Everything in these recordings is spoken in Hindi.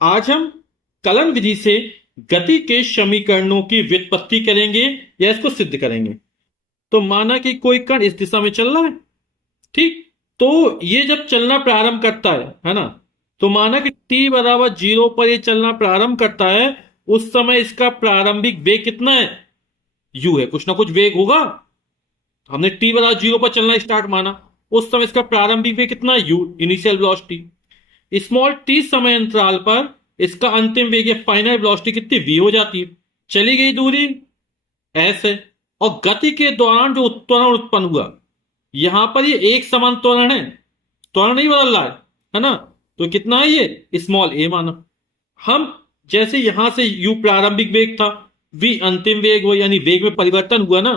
आज हम कलन विधि से गति के समीकरणों की व्युत्पत्ति करेंगे या इसको सिद्ध करेंगे। तो माना कि कोई कण इस दिशा में चल रहा है, ठीक। तो ये जब चलना प्रारंभ करता है ना, तो माना कि t बराबर 0 पर ये चलना प्रारंभ करता है। उस समय इसका प्रारंभिक वेग कितना है? u है, कुछ ना कुछ वेग होगा। हमने t बराबर 0 पर चलना स्टार्ट माना, उस समय इसका प्रारंभिक वेग कितना है? u, initial velocity. Small T समय अंतराल पर इसका अंतिम वेग या फाइनल वेलोसिटी कितनी? v हो जाती है। चली गई दूरी s है, और गति के दौरान जो त्वरण उत्पन्न हुआ, यहां पर ये एक समान त्वरण है, त्वरण नहीं बदल रहा है ना। तो कितना है ये? स्मॉल a माना। हम जैसे यहां से u प्रारंभिक वेग था, v अंतिम वेग हुआ, यानी वेग में परिवर्तन हुआ ना।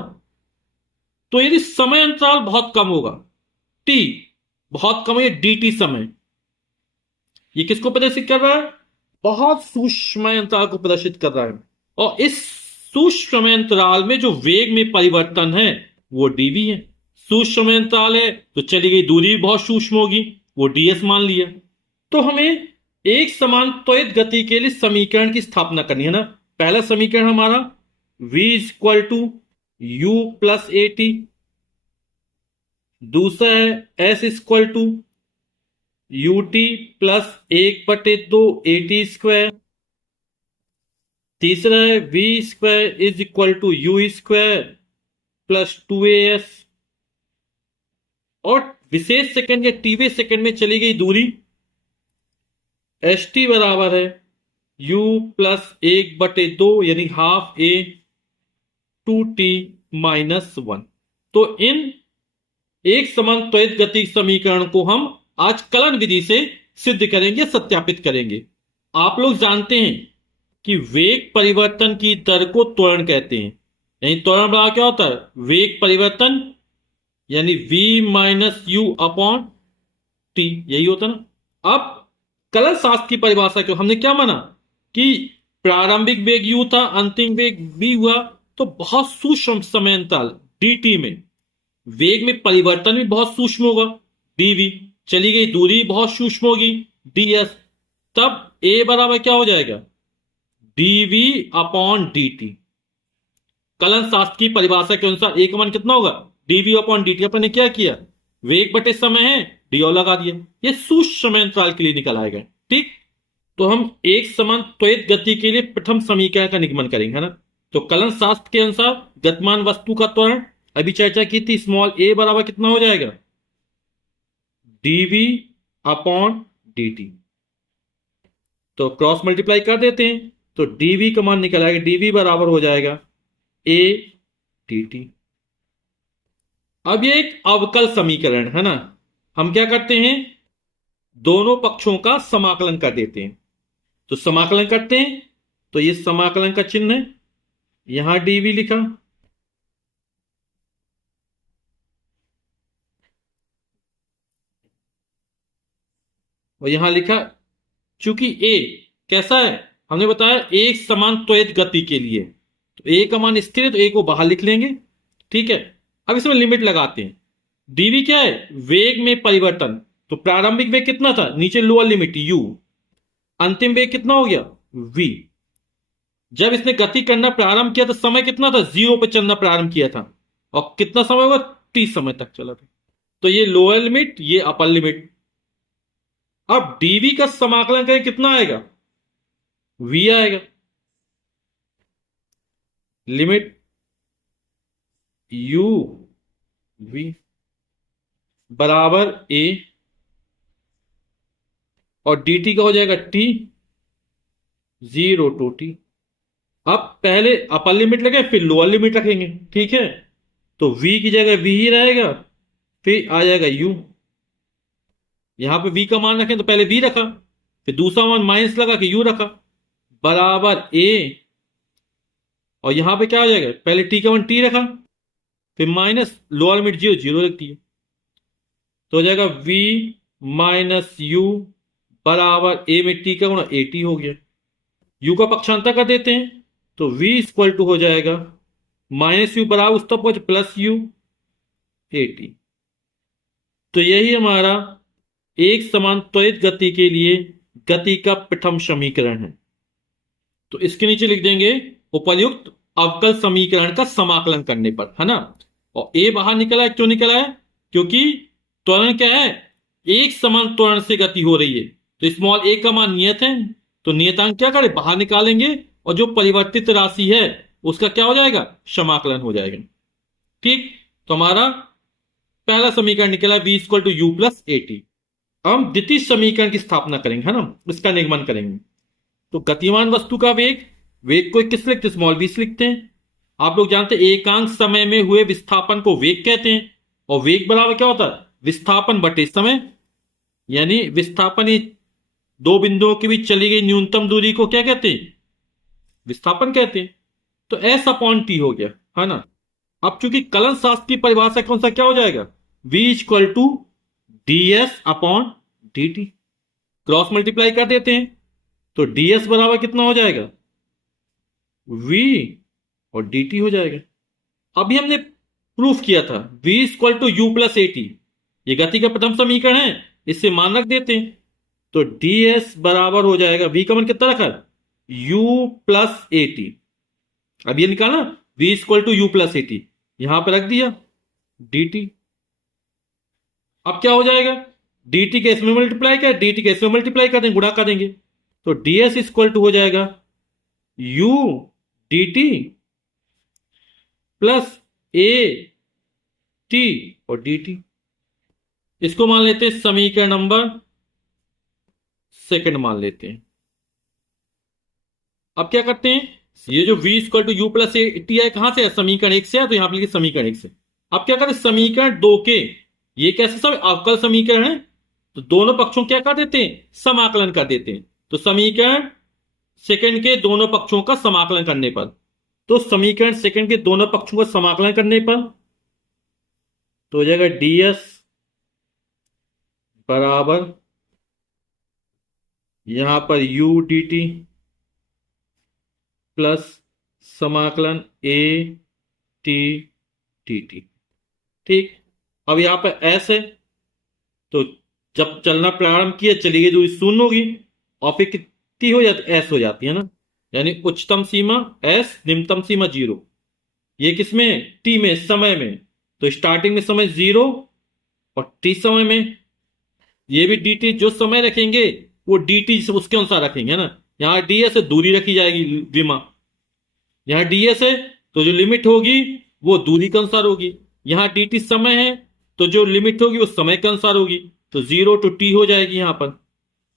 तो यदि समय अंतराल बहुत कम होगा, t बहुत कम है, dt समय, ये किसको प्रदर्शित कर रहा है? बहुत सूक्ष्म समय अंतराल को प्रदर्शित कर रहा है। और इस सूक्ष्म समय अंतराल में जो वेग में परिवर्तन है वो dv है। सूक्ष्म समय अंतराल है तो चली गई दूरी भी बहुत सूक्ष्म होगी, वो ds मान लिया। तो हमें एक समान त्वरित गति के लिए समीकरण की स्थापना करनी है ना। पहला समीकरण हमारा v equal to u plus a t, दूसरा है s equal to u t plus 1/2 a t square, तीसरा है v square is equal to u square plus 2as। और विशेष सेकंड या टीवे सेकंड में चली गई दूरी एस टी बराबर है u प्लस 1/2 यानी हाफ ए 2t-1। तो इन एक समान त्वरित गति समीकरण को हम आज कलन विधि से सिद्ध करेंगे, सत्यापित करेंगे। आप लोग जानते हैं कि वेग परिवर्तन की दर को त्वरण कहते हैं। यानी त्वरण बराबर क्या होता है? वेग परिवर्तन, यानी v minus you upon T, यही होता ना। अब कलन शास्त्र की परिभाषा क्यों, हमने क्या माना कि प्रारंभिक वेग u था, अंतिम वेग v हुआ, तो बहुत सूक्ष्म समय अंतराल dt में वेग में परिवर्तन भी बहुत सूक्ष्म होगा, dv। चली गई दूरी बहुत सूक्ष्म होगी, ds। तब a बराबर क्या हो जाएगा? dv upon dt। कलन शास्त्र की परिभाषा के अनुसार a का मान कितना होगा? dv upon dt। अपन ने क्या किया? वेग बटे समय है, डी और लगा दिया, ये सूक्ष्म समय अंतराल के लिए निकल आएगा, ठीक। तो हम एक समान त्वरित गति के लिए प्रथम समीकरण का निगमन करेंगे, है ना। तो कलन शास्त्र के अनुसार गतिमान वस्तु का त्वरण अभी चर्चा की थी, स्मॉल a बराबर कितना हो जाएगा? dv upon dt। तो क्रॉस मल्टीप्लाई कर देते हैं, तो dv का मान निकल आएगा, dv बराबर हो जाएगा a dt। अब ये एक अवकल समीकरण है ना। हम क्या करते हैं? दोनों पक्षों का समाकलन कर देते हैं। तो समाकलन करते हैं, तो ये समाकलन का चिन्ह है, यहां dv लिखा, और यहां लिखा। चूंकि a कैसा है, हमने बताया एक समान त्वरित गति के लिए, तो a का मान स्थिर है, तो a को बाहर लिख लेंगे, ठीक है। अब इसमें लिमिट लगाते हैं। dv क्या है? वेग में परिवर्तन। तो प्रारंभिक वेग कितना था? नीचे लोअर लिमिट u, अंतिम वेग कितना हो गया? v। जब इसने गति करना प्रारंभ किया तो समय कितना था? 0 पे चलना प्रारंभ किया था, और कितना समय होगा? t समय तक चला था। तो ये लोअर लिमिट, ये अपर लिमिट। अब dv का समाकलन करें, कितना आएगा? v आएगा। लिमिट u v बराबर a, और dt का हो जाएगा t 0 टू t। अब पहले अपर लिमिट लगे, फिर लोअर लिमिट रखेंगे, ठीक है। तो v की जगह v ही रहेगा, फिर आ जाएगा u। यहां पे v का मान रखें तो पहले v रखा, फिर दूसरा मान माइनस लगा कि u रखा, बराबर a। और यहां पे क्या हो जाएगा? पहले t का मान t रखा, फिर माइनस लोअर लिमिट 0 0 रख दिए, तो हो जाएगा v माइनस u बराबर a में t का गुणा ए टी हो गया। u का पक्षांतर कर देते हैं, तो v इक्वल टू हो जाएगा माइनस यू बराबर उस तक पहुंच प्लस यू ए टी। तो यही हमारा एक समान त्वरित गति के लिए गति का प्रथम समीकरण है। तो इसके नीचे लिख देंगे उपर्युक्त अवकल समीकरण का समाकलन करने पर, है ना। और ए बाहर निकला है, क्यों निकला है? क्योंकि त्वरण क्या है, एक समान त्वरण से गति हो रही है, तो स्मॉल ए का मान नियत है, तो नियतांक क्या करें, बाहर निकालेंगे, और जो परिवर्तित राशि है उसका क्या हो जाएगा, समाकलन हो जाएगा। ठीक, तो हमारा पहला समीकरण निकला v equal to u plus a t. अब हम द्वितीय समीकरण की स्थापना करेंगे, है ना, इसका निगमन करेंगे। तो गतिमान वस्तु का वेग, वेग को किस लिखते, स्मॉल वी से लिखते हैं। आप लोग जानते हैं एकांक समय में हुए विस्थापन को वेग कहते हैं, और वेग बराबर क्या होता है, विस्थापन बटे समय। यानी विस्थापन ये दो बिंदुओं के बीच चली गई न्यूनतम दूरी को क्या कहते हैं, विस्थापन कहते हैं। तो एस अपॉन टी हो गया, है ना। अब चूंकि कलन शास्त्र की परिभाषा कौन सा क्या हो जाएगा, v equal to d s upon d t. Cross multiply कर देते हैं, तो ds बराबर कितना हो जाएगा, v और dt हो जाएगा। अभी हमने प्रूफ किया था v equal to u plus a t, ये गति का प्रथम समीकरण है, इससे मान रख देते हैं। तो ds बराबर हो जाएगा, v का मान कितना रखा है, u प्लस ए टी। अब ये निकाला v equal to u plus a t, यहां पर रख दिया dt। अब क्या हो जाएगा, dt के इसमें मल्टीप्लाई कर, dt के इसमें मल्टीप्लाई कर देंगे, गुणा कर देंगे, तो ds इक्वल टू हो जाएगा u dt plus a t और dt। इसको मान लेते हैं समीकरण नंबर सेकंड मान लेते हैं। अब क्या करते हैं, ये जो v equal to u plus a t है कहां से है, समीकरण एक से है, तो यहां पर लिखिए समीकरण एक से। अब क्या करें, समीकरण दो के, ये कैसे सब अवकल समीकरण है, तो दोनों पक्षों क्या कर देते हैं, समाकलन कर देते हैं। तो समीकरण सेकंड के दोनों पक्षों का समाकलन करने पर, तो समीकरण सेकंड के दोनों पक्षों का समाकलन करने पर तो हो जाएगा ds बराबर यहां पर u dt प्लस समाकलन a t dt। ठीक, अब यहां पर s है, तो जब चलना प्रारंभ किया चली गई दूरी शून्य होगी, और फिर कितनी हो जाती, s हो जाती है ना। यानी उच्चतम सीमा s, निम्नतम सीमा 0। ये किसमें, t में, समय में, तो स्टार्टिंग में समय 0 और t समय में। ये भी dt जो समय रखेंगे वो dt उसके अनुसार रखेंगे, है ना। यहां ds है, दूरी रखी जाएगी विमा, यहां ds है तो जो लिमिट होगी वो दूरी के अनुसार होगी, यहां dt समय है तो जो लिमिट होगी वो समय के अनुसार होगी, तो 0 टू t हो जाएगी यहां पर।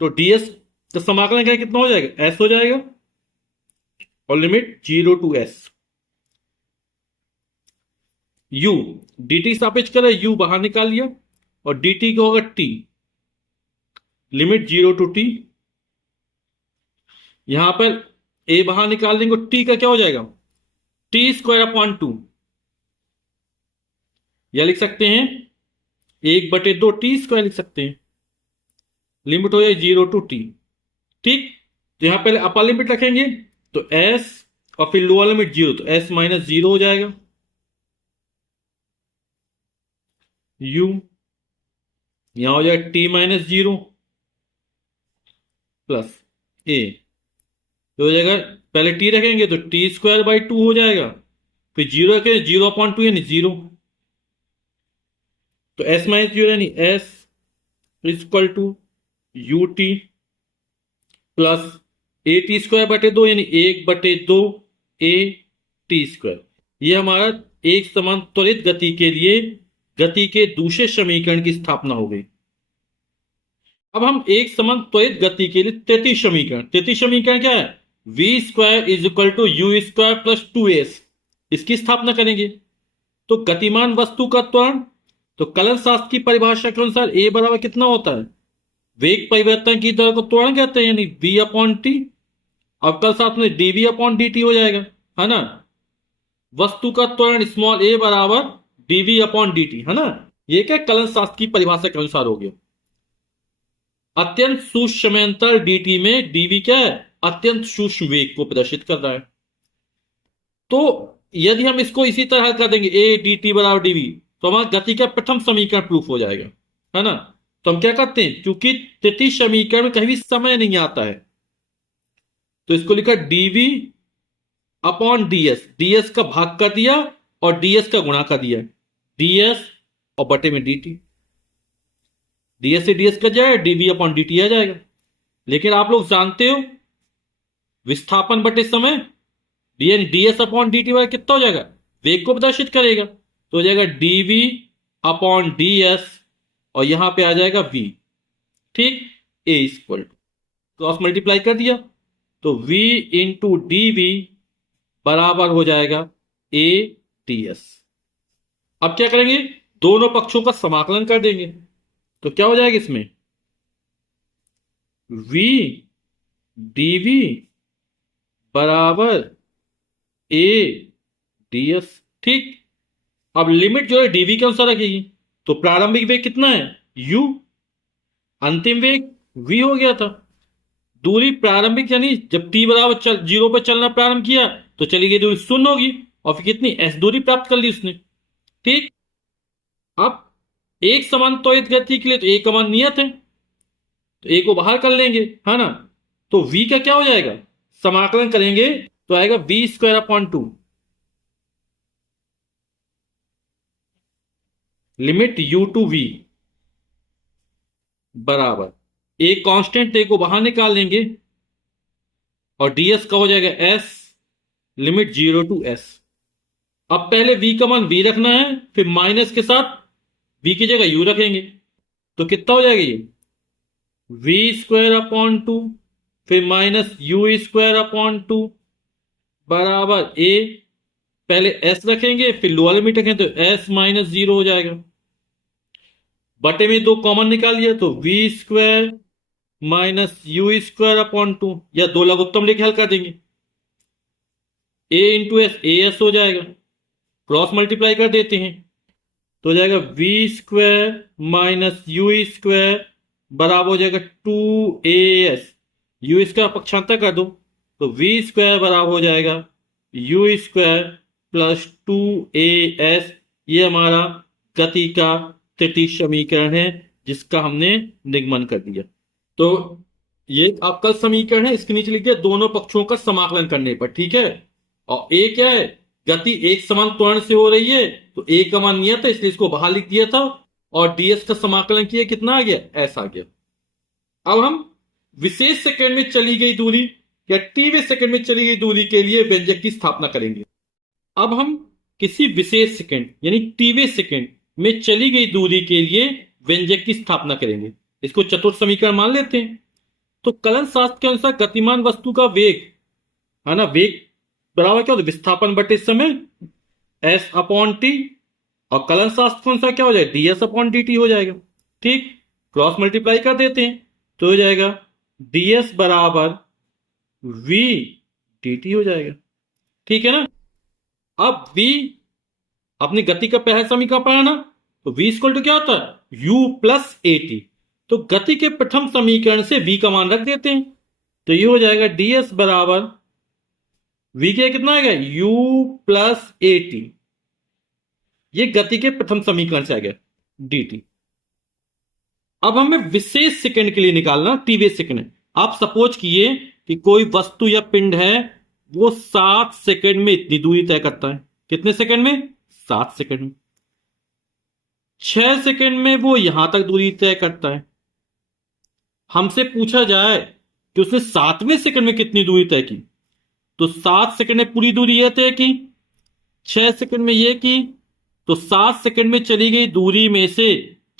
तो ds तो समाकलन करें कितना हो जाएगा, s हो जाएगा, और limit 0 to s। u dt सापेक्ष करें, u बाहर निकाल लिया, और dt का होगा t, लिमिट 0 टू t। यहां पर a बाहर निकाल देंगे, t का क्या हो जाएगा, t स्क्वायर अपॉन 2, या लिख सकते हैं 1/2 टी स्क्वायर लिख सकते हैं, लिमिट हो जाए 0 टू t। ठीक, तो यहां पहले अपर लिमिट रखेंगे, तो s, और फिर लोअर लिमिट 0, तो s माइनस 0 हो जाएगा, u, यहां हो जाएगा t माइनस 0 प्लस a, तो हो जाएगा पहले t रखेंगे तो t स्क्वायर बाई 2 हो जाएगा, फिर 0 रखेंगे 0 अपॉन 2 यानी 0, तो s माइनस 0 यानी s equal to u t plus a t square बटे 2 यानी 1/2 ए टी स्क्वायर। यह हमारा एक समान त्वरित गति के लिए गति के दूसरे समीकरण की स्थापना हो गई। अब हम एक समान त्वरित गति के लिए तृतीय समीकरण क्या है, v square is equal to u square plus 2s, इसकी स्थापना करेंगे। तो गतिमान वस्तु का त्वरण, तो कलन शास्त्र की परिभाषा के अनुसार a बराबर कितना होता है, वेग परिवर्तन की दर को त्वरण कहते हैं, यानी v अपॉन टी। अवकल शास्त्र में dv अपॉन dt हो जाएगा, है ना। वस्तु का त्वरण स्मॉल a बराबर dv अपॉन dt, है ना। ये क्या कलन शास्त्र की परिभाषा के अनुसार हो गया। अत्यंत सूक्ष्म समयांतर dt में dv क्या है, अत्यंत सूक्ष्म वेग को प्रदर्शित कर रहा है। तो यदि हम इसको इसी तरह कर देंगे a dt बराबर dv, तो हमारा गति का प्रथम समीकरण प्रूफ हो जाएगा, है ना। तो हम क्या करते हैं, क्योंकि तृतीय समीकरण में कहीं भी समय नहीं आता है, तो इसको लिखा डीवी अपॉन डीएस, डीएस का भाग कर दिया और डीएस का गुणा कर दिया, डीएस और बटे में डीटी, डीएस से डीएस कट जाएगा, डीवी अपॉन डीटी आ जाएगा। लेकिन आप लोग जानते हो विस्थापन बटे समय, डीएस अपॉन डीटी वाला कितना हो जाएगा, वेग को प्रदर्शित करेगा, तो हो जाएगा डीवी अपॉन डीएस और यहां पे आ जाएगा वी। ठीक, ए इक्वल टू क्रॉस मल्टीप्लाई कर दिया तो v इंटू डी वी बराबर हो जाएगा ए डी एस। अब क्या करेंगे, दोनों पक्षों का समाकलन कर देंगे, तो क्या हो जाएगा इसमें, v dv बराबर a ds। ठीक, अब लिमिट जो है dv के अनुसार रखेगी, तो प्रारंभिक वेग कितना है u, अंतिम वेग v हो गया था। दूरी प्रारंभिक यानी जब t बराबर 0 पर चलना प्रारंभ किया तो चली गई दूरी 0 होगी, और फिर कितनी s दूरी प्राप्त कर ली उसने। ठीक, अब एक समान त्वरित गति के लिए तो एक समान नियत है, तो ए को बाहर कर लेंगे, है ना, तो v का क्या हो जाएगा, समाकलन करेंगे तो आएगा v square upon 2, limit u to v बराबर एक कांस्टेंट ए को बाहर निकाल लेंगे और ds का हो जाएगा s, लिमिट 0 टू s। अब पहले v का मान v रखना है, फिर माइनस के साथ v की जगह u रखेंगे, तो कितना हो जाएगा ये वी स्क्वायर अपॉन 2 फिर माइनस यू स्क्वायर अपॉन 2 बराबर a, पहले s रखेंगे फिर लोअर लिमिट रखेंगे तो s माइनस 0 हो जाएगा, बटे में 2 कॉमन निकाल लिया तो v square minus u square upon 2, या दो लघुत्तम लेके हल कर देंगे, a into s a s हो जाएगा, क्रॉस मल्टीप्लाई कर देते हैं तो हो जाएगा v square minus u square बराबर हो जाएगा 2as, यू इसका पक्षांतर कर दो तो v स्क्वायर बराबर हो जाएगा यू स्क्वायर प्लस 2as। ये हमारा गति का तृतीय समीकरण है जिसका हमने निगमन कर दिया। तो ये आपका समीकरण है, इसके नीचे लिख दिया दोनों पक्षों का समाकलन करने पर। ठीक है, और ए क्या है, गति एक समान त्वरण से हो रही है तो ए का मान नियत है इसलिए इसको बाहर लिख दिया था, और डीएस का समाकलन किया कितना आ गया, ऐसा आ गया। अब हम विशेष सेकंड में चली गई दूरी या टीवे सेकंड में चली गई दूरी के लिए व्यंजक की स्थापना करेंगे। अब हम किसी विशेष सेकंड यानी टीवे सेकंड में चली गई दूरी के लिए व्यंजक की स्थापना करेंगे, इसको चतुर्थ समीकरण मान लेते हैं। तो कलन शास्त्र के अनुसार गतिमान वस्तु का वेग है ना, वेग बराबर क्या होता है, विस्थापन बटे समय एस अपॉन टी, और कलन शास्त्र के अनुसार क्या हो जाएगा, डीएस अपॉन डी हो जाएगा। ठीक, क्रॉस मल्टीप्लाई कर देते हैं तो हो जाएगा डीएस बराबर वी डी हो जाएगा। ठीक है ना, अब v अपनी गति का पहला समीकरण पढ़ा ना, तो v इक्वल टू क्या होता है u प्लस ए टी, तो गति के प्रथम समीकरण से v का मान रख देते हैं तो ये हो जाएगा ds बराबर v के कितना आएगा u प्लस ए टी, ये गति के प्रथम समीकरण से आ गया dt। अब हमें विशेष सेकंड के लिए निकालना टीवे सेकंड। आप सपोज किए कि कोई वस्तु या पिंड है वो 7 सेकंड में इतनी दूरी तय करता है, कितने सेकंड में, 7 सेकंड में। 6 सेकंड में वो यहां तक दूरी तय करता है। हमसे पूछा जाए कि उसने 7वें सेकंड में कितनी दूरी तय की, तो 7 सेकंड में पूरी दूरी यह तय की, 6 सेकंड में यह की, तो 7 सेकंड में चली गई दूरी में से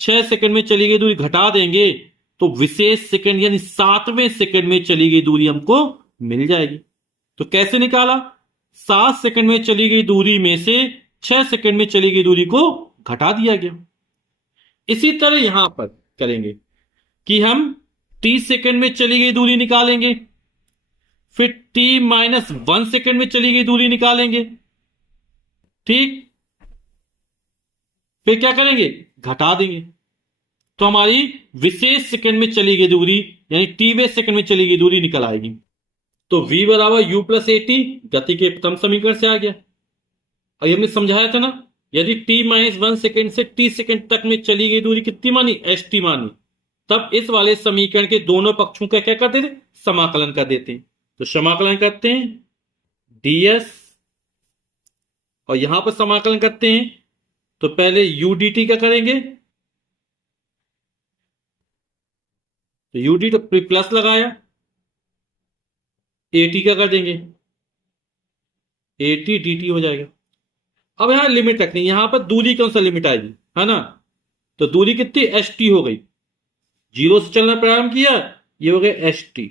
6 सेकंड में चली गई दूरी घटा देंगे तो विशेष सेकंड यानी 7वें सेकंड में चली गई दूरी हमको मिल जाएगी। तो कैसे निकाला, 7 सेकंड में चली गई दूरी में से 6 सेकंड में चली गई दूरी को घटा दिया गया। इसी तरह यहां पर करेंगे कि हम 30 सेकंड में चली गई दूरी निकालेंगे, फिर t माइनस 1 सेकंड में चली गई दूरी निकालेंगे। ठीक, फिर क्या करेंगे, घटा देंगे, तो हमारी विशेष सेकंड में चली गई दूरी यानी टीवे सेकंड में चली गई दूरी निकल आएगी। तो v बराबर u प्लस ए टी गति के प्रथम समीकरण से आ गया। और ये हमने समझाया था ना, यदि t माइनस 1 सेकंड से t सेकंड तक में चली गई दूरी कितनी मानी, एस टी मानी, तब इस वाले समीकरण के दोनों पक्षों का क्या कर देते, समाकलन कर देते हैं। तो समाकलन करते हैं ds, और यहां पर समाकलन करते हैं तो पहले u dt का करेंगे, तो u dt तो प्लस लगाया, at का कर देंगे, at dt हो जाएगा। अब यहां लिमिट रखनी, यहां पर दूरी कौन सा लिमिट आएगी, है ना, तो दूरी कितनी st हो गई, जीरो से चलना प्रारंभ किया, ये हो गया st।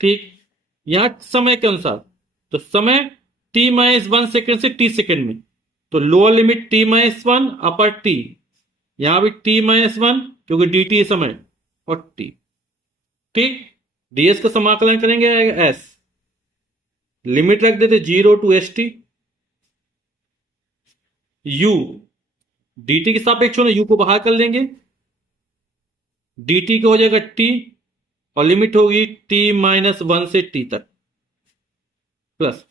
ठीक, यहां समय के अनुसार, तो समय t-1 सेकेंड से t सेकेंड में, तो लोअर लिमिट t-1 अपर t, यहां भी t-1 क्योंकि dt समय और t। ठीक, ds का समाकलन करेंगे आएगा s, लिमिट रख देते 0 टू st, u dt के सापेक्ष में u को बाहर कर लेंगे, dt का हो जाएगा t, और लिमिट होगी t-1 से t तक, प्लस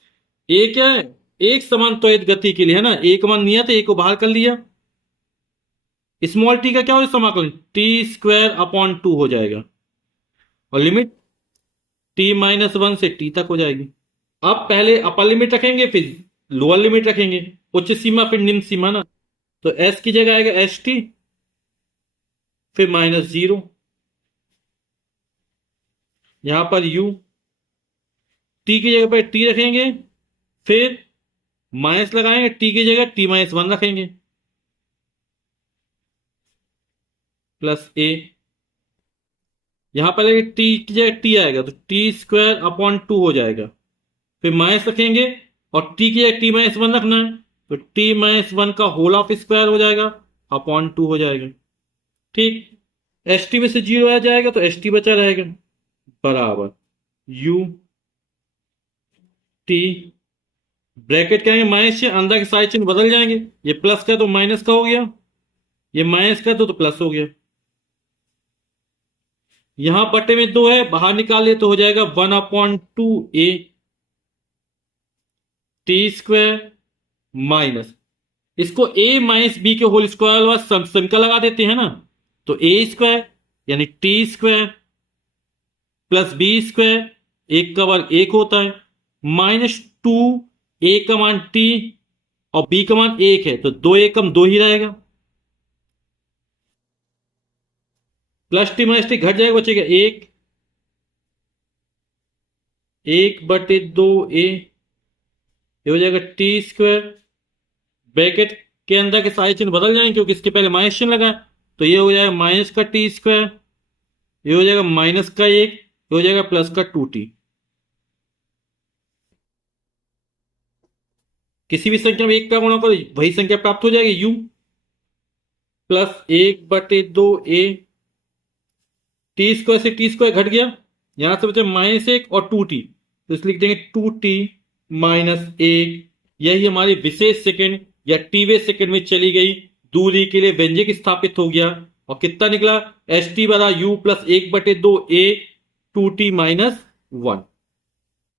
a क्या है, एक समान त्वरित गति के लिए, है ना, एक मान नियत है, a को बाहर कर लिया, स्मॉल t का क्या हो समाकलन t² अपॉन 2 हो जाएगा, और लिमिट t-1 से t तक हो जाएगी। अब पहले अपर लिमिट रखेंगे, फिर लोअर लिमिट रखेंगे, उच्च सीमा फिर निम्न सीमा ना, तो s की जगह आएगा st, फिर -0, यहां पर u, t की जगह पर t रखेंगे, फिर माइनस लगाएंगे, t की जगह t-1 रखेंगे, प्लस a, यहां पर t की जगह t आएगा तो t² अपॉन 2 हो जाएगा, फिर माइनस रखेंगे, और t की जगह t-1 रखना है, तो t-1 का होल ऑफ स्क्वायर हो जाएगा, अपॉन 2 हो जाएगा। ठीक, st में से 0 आ जाएगा तो st बचा रहेगा, बराबर u t, ब्रैकेट करेंगे माइनस से, अंदर के सारे चिन्ह बदल जाएंगे, ये प्लस का तो माइनस का हो गया, ये माइनस का तो प्लस हो गया, यहां बटे में 2 है, बाहर निकालिए तो हो जाएगा 1/2a t² माइनस, इसको a माइनस बी के होल स्क्वायर वाला समीकरण लगा देते हैं ना, तो a² यानी t² प्लस b², एक का वर्ग 1 होता है, -2 a का मान t और b का मान 1 है, तो 2 एकम 2 ही रहेगा, प्लस t माइनस टी घट जाएगा, बचेगा 1, 1/2a, ये हो जाएगा t², ब्रैकेट के अंदर के सारे चिन्ह बदल जाएंगे क्योंकि इसके पहले माइनस चिन्ह लगा, तो ये हो जाएगा माइनस का t², ये हो जाएगा माइनस का 1, ये हो जाएगा प्लस का 2t। किसी भी संख्या में 1 का गुणा करो वही संख्या प्राप्त हो जाएगी, u प्लस 1/2a, t² से t² घट गया, यहां से बचे -1 और 2t, तो इसलिए लिख देंगे 2t माइनस 1, यही हमारी विशेष सेकंड या टीवे सेकंड में चली गई दूरी के लिए व्यंजक स्थापित हो गया, और कितना निकला, st बरा u plus 1/2a 2t minus 1।